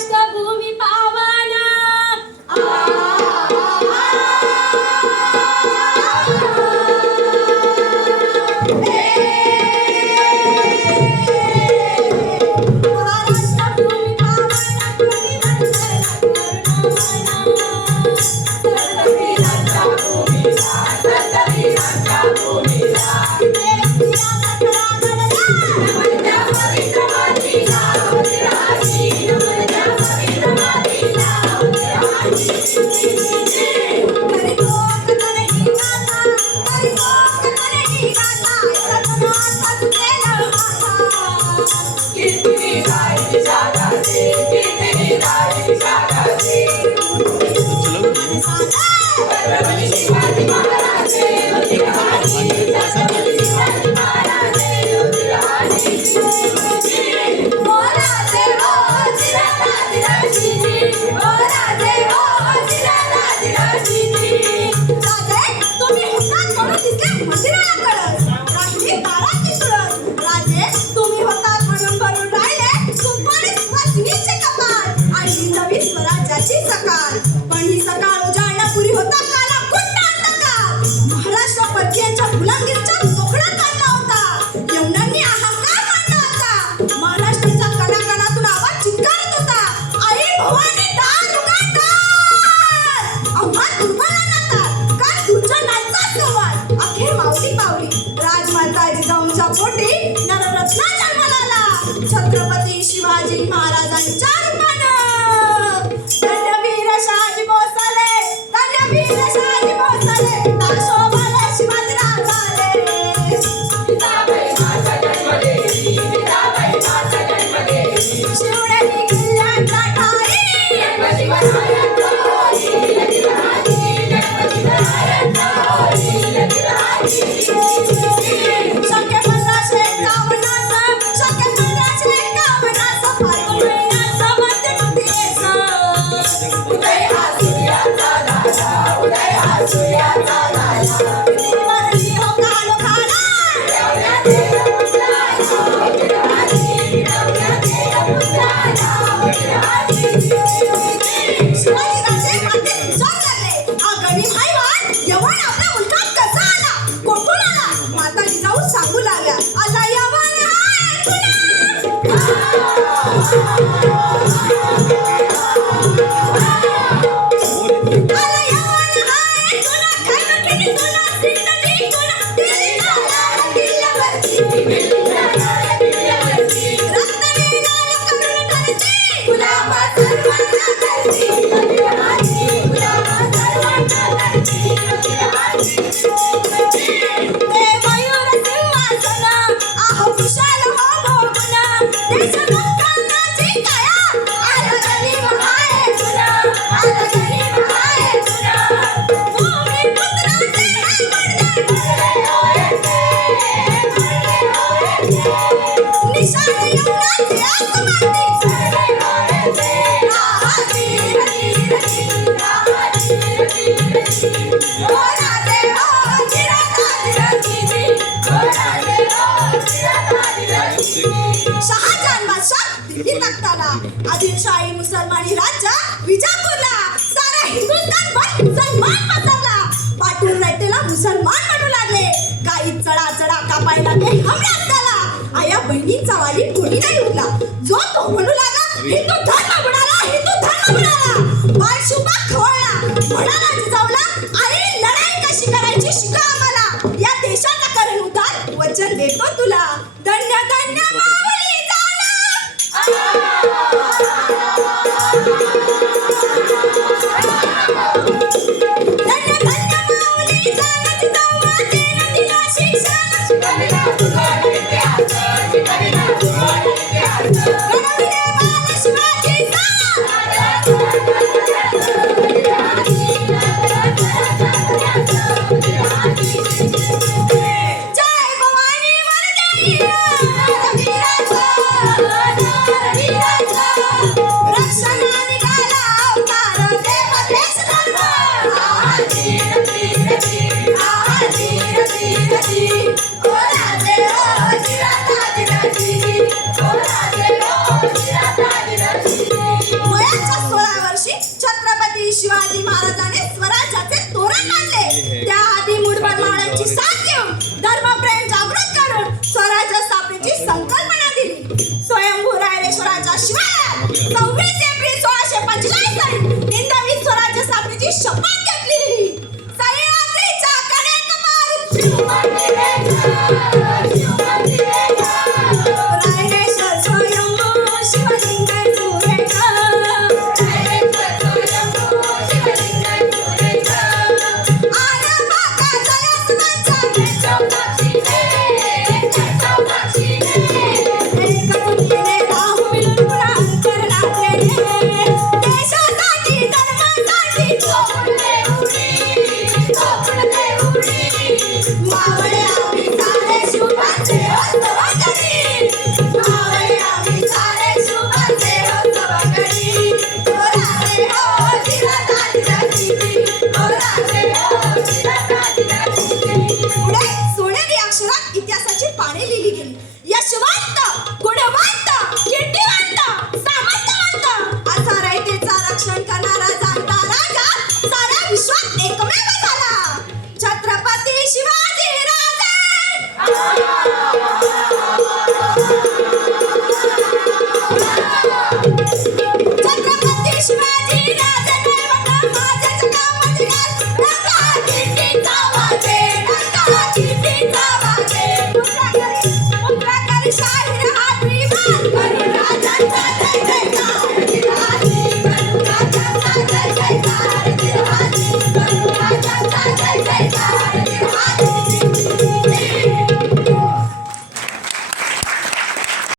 महाराष्ट्र भूमी पावन छत्रपती शिवाजी महाराजांच्या रूपानं धन्यवीर शहाजी भोसले, धन्यवीर शहाजी भोसले, दासोबाला शिवाजी राजाले. जिजाबाई माझा जन्मदेवी, जिजाबाई माझा जन्मदेवी, शिवनेरी किल्ल्याचा ठाई, गणपती बनाराचा होई, गणपती बनाराचा होई, गणपती. शक्य 1551 शक्य 1551 फाल्गुन महिन्याचा मध्यरात्रीचा उदय हा सूर्याचा झाला, उदय हा सूर्याचा झाला. पृथ्वीवरती हो कालो खाला, देवल्या देव पुत्राला, विराजी देवल्या देव पुत्राला, विराजी. शिवाजी राजे माते विचार करले, हा गरीब हैवान यवन आपल्या मुलकात कसा आला, कोठून आला. माता जिजाऊ सांगू लागल्या, आता यवन शहाजहान बादशाह दिल्ली तख्ताला, आदिलशाही मुसलमानी राज्य विजापूरला, सारा हिंदुस्थान भर मुसलमान पसरला. पाठून रयतेला मुसलमान म्हणू लागले, गाई चढा चढा कापायला लागले हमल्यात झाला. आया बहिणींचा वाली कोणी नाही उरला, जो तो म्हणू लागला हिंदू धर्म बुडाला, हिंदू धर्म बुडाला. बाळ शुभा खवळला, म्हणाला जिजाऊला, आई लढाई कशी करायची शिका आम्हाला, या देशाचा करेन उद्धार, वचन देतो तुला. धन्य धन्य माऊली झाला. धन्य धन्य माऊली झाला, जिजाऊ मातेनं दिला शिक्षण. शिकविला भूगोल इतिहास, शिकविला भूगोल इतिहास. घडविले बाल शिवाजीचा, जय भवानी वरदेवी, वीराचा, वीराचा. छत्रपती शिवाजी महाराजांनी स्वराज्याचे तोरण मांडले. त्याआधी मुठभर मावळ्यांची साथ घेऊन धर्मप्रेम जागृत करून स्वराज्य स्थापनेची संकल्पना दिली. स्वयंभू रायरेश्वराच्या शिवालयात